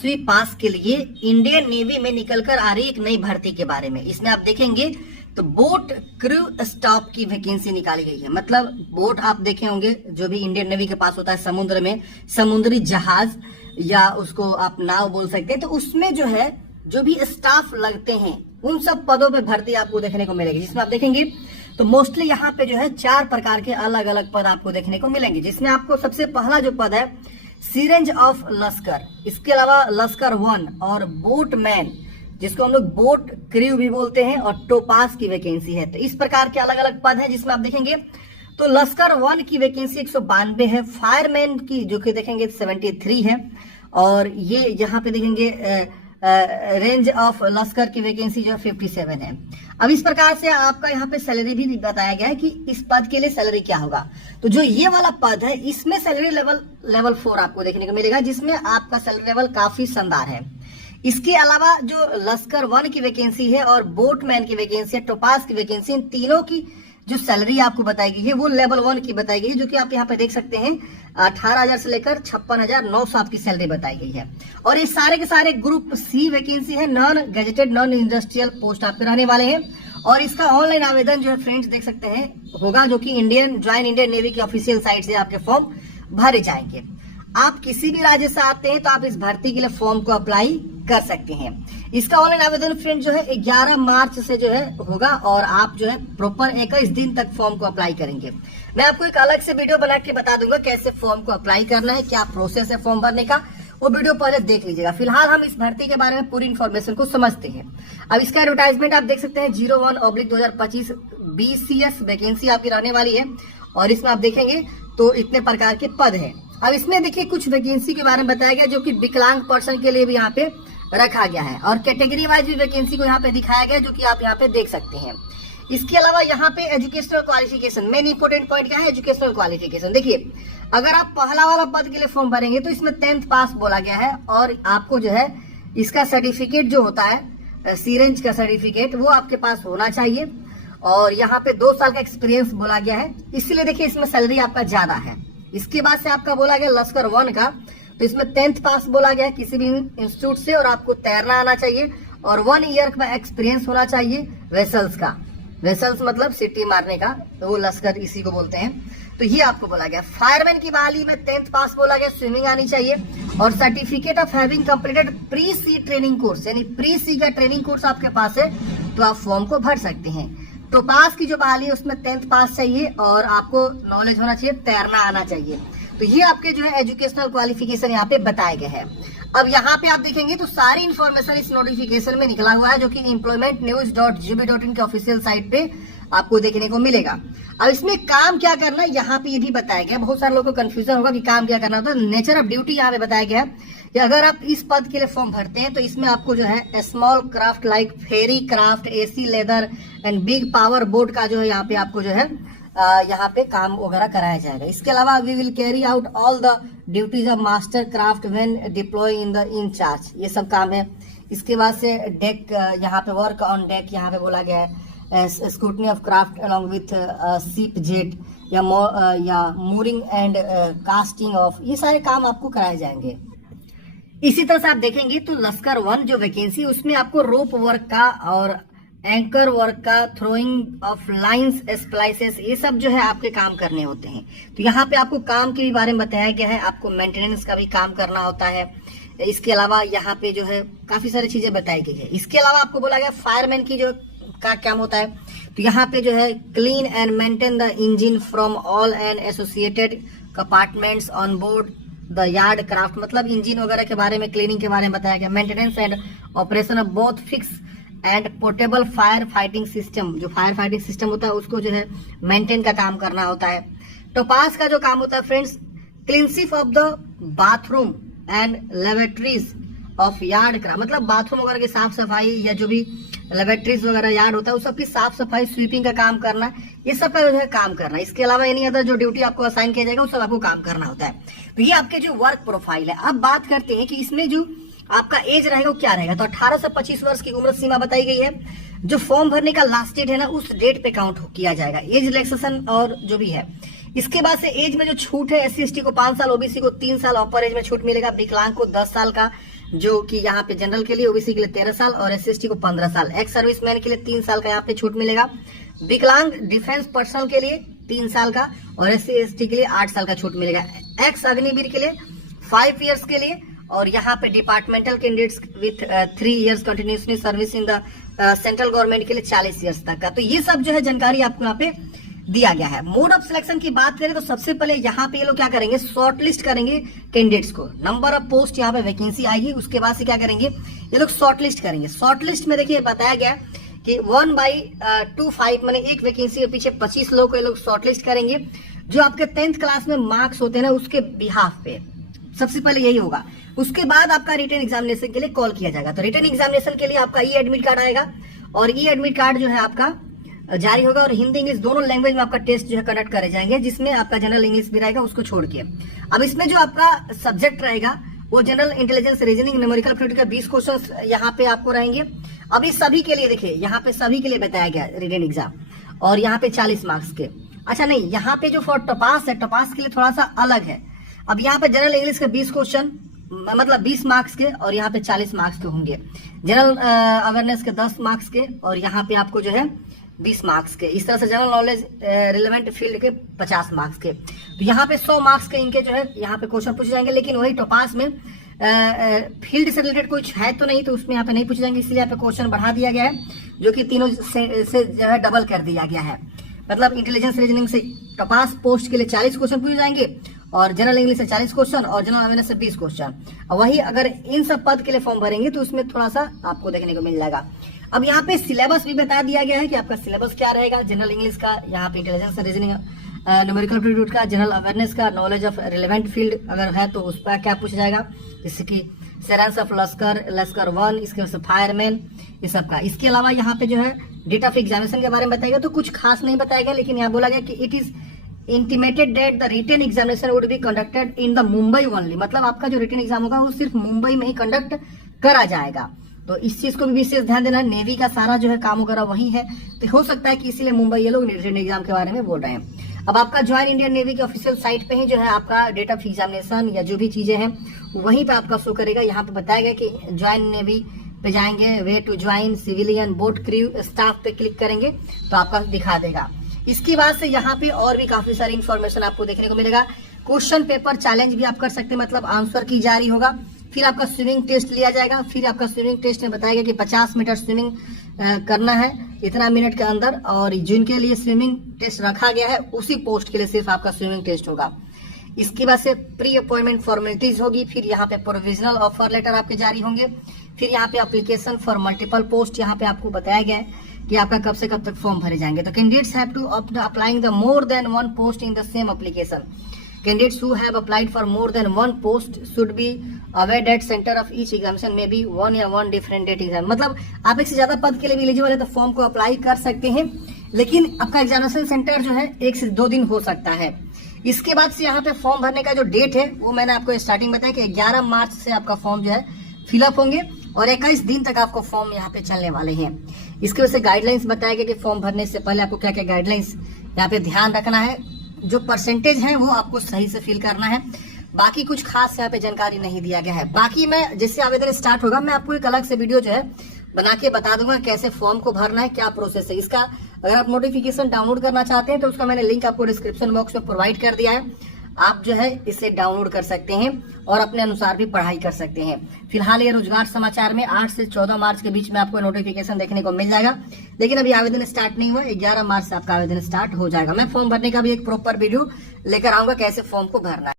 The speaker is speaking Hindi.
10वीं पास के लिए इंडियन नेवी में निकलकर आ रही एक नई भर्ती के बारे में। इसमें आप देखेंगे तो बोट क्रू स्टाफ की वैकेंसी निकाली गई है। मतलब बोट आप देखे होंगे जो भी इंडियन नेवी के पास होता है समुद्र में, समुद्री जहाज या उसको आप नाव बोल सकते हैं, तो उसमें जो है जो भी स्टाफ लगते हैं उन सब पदों पे भर्ती आपको देखने को मिलेगी। जिसमें आप देखेंगे तो मोस्टली यहाँ पे जो है 4 प्रकार के अलग अलग पद आपको देखने को मिलेंगे। जिसमें आपको सबसे पहला जो पद है सीरेंज ऑफ लश्कर, इसके अलावा लश्कर 1 और बोटमैन जिसको हम लोग बोट क्रू भी बोलते हैं, और टोपास की वैकेंसी है। तो इस प्रकार के अलग अलग पद है जिसमें आप देखेंगे तो लश्कर 1 की वैकेंसी 192 है, फायरमैन की जो कि देखेंगे 73 है, और ये यहाँ पे देखेंगे रेंज ऑफ लश्कर की वैकेंसी जो है 57 है। अब इस प्रकार से आपका यहाँ पे सैलरी भी बताया गया है कि इस पद के लिए सैलरी क्या होगा। तो जो ये वाला पद है इसमें सैलरी लेवल 4 आपको देखने को मिलेगा, जिसमें आपका सैलरी लेवल काफी शानदार है। इसके अलावा जो लश्कर 1 की वैकेंसी है और बोटमैन की वैकेंसी है, टोपास की वैकेंसी, इन तीनों की जो सैलरी आपको बताई गई है वो लेवल 1 की बताई गई है, जो कि आप यहाँ पे देख सकते हैं 18,000 से लेकर 56,900 आपकी सैलरी बताई गई है। और ये सारे के सारे ग्रुप सी वैकेंसी है, non gazetted non industrial post आपके रहने वाले हैं। और इसका ऑनलाइन आवेदन जो है फ्रेंड्स देख सकते हैं होगा, जो कि ज्वाइन इंडियन नेवी की ऑफिशियल साइट से आपके फॉर्म भरे जाएंगे। आप किसी भी राज्य से आते हैं तो आप इस भर्ती के लिए फॉर्म को अप्लाई कर सकते हैं। इसका ऑनलाइन आवेदन फ्रेंड जो है 11 मार्च से जो है होगा, और आप जो है प्रॉपर 21 दिन तक फॉर्म को अप्लाई करेंगे। मैं आपको एक अलग से वीडियो बना के बता दूंगा कैसे फॉर्म को अप्लाई करना है, क्या प्रोसेस है फॉर्म भरने का, वो वीडियो पहले देख लीजिएगा। फिलहाल हम इस भर्ती के बारे में पूरी इन्फॉर्मेशन को समझते हैं। अब इसका एडवर्टाइजमेंट आप देख सकते हैं 01/2025 BCS वैकेंसी आपकी रहने वाली है, और इसमें आप देखेंगे तो इतने प्रकार के पद है। अब इसमें देखिए कुछ वैकेंसी के बारे में बताया गया जो कि विकलांग पर्सन के लिए भी यहाँ पे रखा गया है, और कैटेगरी वाइज भी वैकेंसी को यहाँ पे दिखाया गया है, जो कि आप यहाँ पे देख सकते हैं। इसके अलावा यहाँ पे educational qualification, main important point क्या है, एजुकेशनल क्वालिफिकेशन। देखिए अगर आप पहला वाला पद के लिए फॉर्म भरेंगे तो इसमें 10th पास बोला गया है, और आपको जो है इसका सर्टिफिकेट जो होता है सीरेंज का सर्टिफिकेट वो आपके पास होना चाहिए, और यहाँ पे 2 साल का एक्सपीरियंस बोला गया है, इसलिए देखिए इसमें सैलरी आपका ज्यादा है। इसके बाद से आपका बोला गया लश्कर 1 का, तो इसमें 10th पास बोला गया है किसी भी इंस्टीट्यूट से, और आपको तैरना आना चाहिए, और 1 ईयर का एक्सपीरियंस होना चाहिए वेसल्स का। वेसल्स मतलब सिटी मारने का, तो वो लश्कर इसी को बोलते हैं। तो ये आपको बोला गया। फायरमैन की बहाली में 10th पास बोला गया, स्विमिंग आनी चाहिए, और certificate of having completed pre sea training course, यानी प्री सी का ट्रेनिंग कोर्स आपके पास है तो आप फॉर्म को भर सकते हैं। तो पास की जो बहाली है उसमें 10th पास चाहिए, और आपको नॉलेज होना चाहिए, तैरना आना चाहिए। तो ये आपके जो है एजुकेशनल क्वालिफिकेशन यहाँ पे बताए गए हैं। अब यहाँ पे आप देखेंगे तो सारी इन्फॉर्मेशन इस नोटिफिकेशन में निकला हुआ है, जो कि employmentnews.gb.in के ऑफिशियल साइट पे आपको देखने को मिलेगा। अब इसमें काम क्या करना है यहाँ पे ये भी बताया गया। बहुत सारे लोगों को कंफ्यूजन होगा कि काम क्या करना होता है। नेचर ऑफ ड्यूटी यहाँ पे बताया गया है कि अगर आप इस पद के लिए फॉर्म भरते हैं तो इसमें आपको जो है small craft like ferry craft, AC leather and big power boat का जो है यहाँ पे आपको जो है यहाँ पे काम वगैरह कराया जाएगा। इसके अलावा we will carry out all the duties of master craft when deploy in the in charge, ये सब काम है। इसके बाद से डेक, यहाँ पे वर्क ऑन डेक यहाँ पे बोला गया है, scrutiny of craft along with सीप जेट या मूरिंग एंड कास्टिंग ऑफ, ये सारे काम आपको कराए जाएंगे। इसी तरह से आप देखेंगे तो लश्कर 1 जो वैकेंसी उसमें आपको रोप वर्क का और एंकर वर्क का, थ्रोइंग ऑफ लाइंस, स्प्लाइसेस, ये सब जो है आपके काम करने होते हैं। तो यहाँ पे आपको काम के भी बारे में बताया गया है, आपको मेंटेनेंस का भी काम करना होता है। इसके अलावा यहाँ पे जो है काफी सारी चीजें बताई गई है। इसके अलावा आपको बोला गया फायरमैन की जो का काम होता है, तो यहाँ पे जो है clean and maintain the engine from all and associated compartments on board the yard craft, मतलब इंजन वगैरह के बारे में, क्लीनिंग के बारे में बताया गया। Maintenance and operation of both fix and portable fire fighting system, जो फायर फाइटिंग सिस्टम होता है उसको जो है मेंटेन का काम करना होता है। टोपास का जो काम होता है friends, cleanship of the bathroom and laboratories of yard craft, मतलब बाथरूम वगैरह की साफ सफाई या जो भी लेबोरेटरीज वगैरह यार्ड होता है उस सबकी साफ सफाई, स्वीपिंग का काम करना, ये सब का जो है काम करना। इसके अलावा एनी अदर जो ड्यूटी आपको असाइन किया जाएगा वो सब आपको काम करना होता है। तो ये आपके जो वर्क प्रोफाइल है। अब बात करते हैं कि इसमें जो आपका एज रहेगा वो क्या रहेगा। तो 18 से 25 वर्ष की उम्र सीमा बताई गई है। जो फॉर्म भरने का लास्ट डेट है ना उस डेट पे काउंट किया जाएगा, एज रिलैक्सेशन और जो भी है। इसके बाद से एज में जो छूट है, SC ST को 5 साल, OBC को 3 साल अपर एज में छूट मिलेगा, विकलांग को 10 साल का जो कि यहाँ पे जनरल के लिए, ओबीसी के लिए 13 साल और SC/ST को 15 साल, एक्स सर्विसमैन के लिए 3 साल का यहाँ पे छूट मिलेगा, विकलांग डिफेंस पर्सनल के लिए 3 साल का और SC/ST के लिए 8 साल का छूट मिलेगा, एक्स अग्निवीर के लिए 5 इयर्स के लिए, और यहाँ पे departmental candidates with 3 years continuously service in the central government के लिए 40 इयर्स तक का। तो ये सब जो है जानकारी आपको यहाँ पे दिया गया है। मोड ऑफ सिलेक्शन की बात करें तो सबसे पहले यहाँ पे ये लोग क्या करेंगे, शॉर्ट लिस्ट करेंगे कैंडिडेट्स को, नंबर ऑफ पोस्ट यहाँ पे वैकेंसी आएगी, उसके बाद से क्या करेंगे ये लोग शॉर्ट लिस्ट करेंगे। शॉर्ट लिस्ट में देखिए बताया गया कि 1/25 माने एक वैकेंसी के पीछे 25 लोग को ये लोग शॉर्ट लिस्ट करेंगे, जो आपके 10th क्लास में मार्क्स होते हैं ना उसके बिहाफ पे सबसे पहले यही होगा। उसके बाद आपका रिटन एग्जामिनेशन के लिए कॉल किया जाएगा। तो रिटन एग्जामिनेशन के लिए आपका ई एडमिट कार्ड आएगा और ई एडमिट कार्ड जो है आपका जारी होगा और हिंदी इंग्लिश दोनों लैंग्वेज में आपका टेस्ट जो है कंडक्ट करे जाएंगे, जिसमें आपका जनरल इंग्लिश भी रहेगा उसको छोड़ के। अब इसमें जो आपका सब्जेक्ट रहेगा वो general intelligence, reasoning, numerical aptitude का 20 क्वेश्चन यहाँ पे आपको रहेंगे। अब इस सभी के लिए देखिए यहाँ पे सभी के लिए बताया गया रिटन एग्जाम, और यहाँ पे 40 मार्क्स के। अच्छा नहीं, यहाँ पे जो फॉर टपास है, टपास के लिए थोड़ा सा अलग है। अब यहाँ पे जनरल इंग्लिश के 20 क्वेश्चन मतलब 20 मार्क्स के और यहाँ पे 40 मार्क्स के होंगे, जनरल अवेयरनेस के 10 मार्क्स के और यहाँ पे आपको जो है 20 मार्क्स के। इस तरह से जनरल नॉलेज रिलेवेंट फील्ड के 50 मार्क्स के। तो यहाँ पे 100 मार्क्स के इनके जो है यहाँ पे क्वेश्चन पूछे जाएंगे, लेकिन वही टपास में फील्ड से रिलेटेड कुछ है तो नहीं, तो उसमें यहाँ पे नहीं पूछे जाएंगे, इसलिए यहाँ पे क्वेश्चन बढ़ा दिया गया है, जो कि तीनों से जो है डबल कर दिया गया है। मतलब इंटेलिजेंस रीजनिंग से टपास पोस्ट के लिए 40 क्वेश्चन पूछे जाएंगे और जनरल इंग्लिश से 40 क्वेश्चन और जनरल अवेयरनेस से 20 क्वेश्चन। वही अगर इन सब पद के लिए फॉर्म भरेंगे तो उसमें थोड़ा सा आपको देखने को मिल जाएगा। अब यहाँ पे सिलेबस भी बता दिया गया है कि आपका सिलेबस क्या रहेगा। जनरल इंग्लिश का, यहाँ पे इंटेलिजेंस रीजनिंग, न्यूमेरिकल एप्टीट्यूड का, जनरल अवेयरनेस का, नॉलेज ऑफ रिलेवेंट फील्ड अगर है तो उस पर क्या पूछा जाएगा, जैसे कि सेरेंस ऑफ लश्कर 1, इसके बाद फायरमैन, ये सब का। इसके अलावा यहाँ पे जो है डेट ऑफ एग्जामिनेशन के बारे में बताया गया, तो कुछ खास नहीं बताया गया, लेकिन यहाँ बोला गया कि it is intimated that the written examination would be conducted in the Mumbai only. मतलब आपका जो रिटन एग्जाम होगा वो सिर्फ मुंबई में ही कंडक्ट करा जाएगा। तो इस चीज को भी विशेष ध्यान देना, नेवी का सारा जो है काम वगैरह वही है, तो हो सकता है कि इसीलिए मुंबई ये लोग रिटन एग्जाम के बारे में बोल रहे हैं। अब आपका ज्वाइन इंडियन नेवी के ऑफिशियल साइट पे ही जो है आपका डेट ऑफ एग्जामिनेशन या जो भी चीजें हैं वहीं पे आपका शो करेगा। यहाँ पे बताया गया कि ज्वाइन नेवी पे जाएंगे, way to join civilian boat crew staff पे क्लिक करेंगे तो आपका दिखा देगा। इसके बाद से यहाँ पे और भी काफी सारी इंफॉर्मेशन आपको देखने को मिलेगा। क्वेश्चन पेपर चैलेंज भी आप कर सकते हैं, मतलब आंसर की जारी होगा। फिर आपका स्विमिंग टेस्ट लिया जाएगा। फिर आपका स्विमिंग टेस्ट में बताया गया कि 50 मीटर स्विमिंग करना है इतना मिनट के अंदर, और जिनके लिए स्विमिंग टेस्ट रखा गया है उसी पोस्ट के लिए सिर्फ आपका स्विमिंग टेस्ट होगा। इसके बाद से प्री अपॉइंटमेंट फॉर्मेलिटीज होगी। फिर यहाँ पे प्रोविजनल ऑफर लेटर आपके जारी होंगे। फिर यहाँ पे एप्लीकेशन फॉर मल्टीपल पोस्ट, यहाँ पे आपको बताया गया है कि आपका कब से कब तक फॉर्म भरे जाएंगे। तो candidates have to applying the more than 1 post in the same application. Candidates who have applied for more than 1 post should be aware that center of each examination may be 1 या 1 different date exam। मतलब आप एक से ज्यादा पद के लिए भी एलिजिबल है तो फॉर्म को अप्लाई कर सकते हैं, लेकिन आपका एग्जामिनेशन सेंटर जो है 1 से 2 दिन हो सकता है। इसके बाद से यहाँ पे फॉर्म भरने का जो डेट है वो मैंने आपको स्टार्टिंग बताया कि 11 मार्च से आपका फॉर्म जो है फिलअप होंगे और 21 दिन तक आपको फॉर्म यहाँ पे चलने वाले हैं। इसकी वजह से गाइडलाइंस बताया गया कि फॉर्म भरने से पहले आपको क्या क्या गाइडलाइंस यहाँ पे ध्यान रखना है। जो परसेंटेज है वो आपको सही से फिल करना है। बाकी कुछ खास यहाँ पे जानकारी नहीं दिया गया है। बाकी मैं जैसे आवेदन स्टार्ट होगा मैं आपको एक अलग से वीडियो जो है बना के बता दूंगा कैसे फॉर्म को भरना है, क्या प्रोसेस है इसका। अगर आप नोटिफिकेशन डाउनलोड करना चाहते हैं तो उसका मैंने लिंक आपको डिस्क्रिप्शन बॉक्स में प्रोवाइड कर दिया है। आप जो है इसे डाउनलोड कर सकते हैं और अपने अनुसार भी पढ़ाई कर सकते हैं। फिलहाल ये रोजगार समाचार में 8 से 14 मार्च के बीच में आपको नोटिफिकेशन देखने को मिल जाएगा, लेकिन अभी आवेदन स्टार्ट नहीं हुआ। 11 मार्च से आपका आवेदन स्टार्ट हो जाएगा। मैं फॉर्म भरने का भी एक प्रॉपर वीडियो लेकर आऊंगा कैसे फॉर्म को भरना है।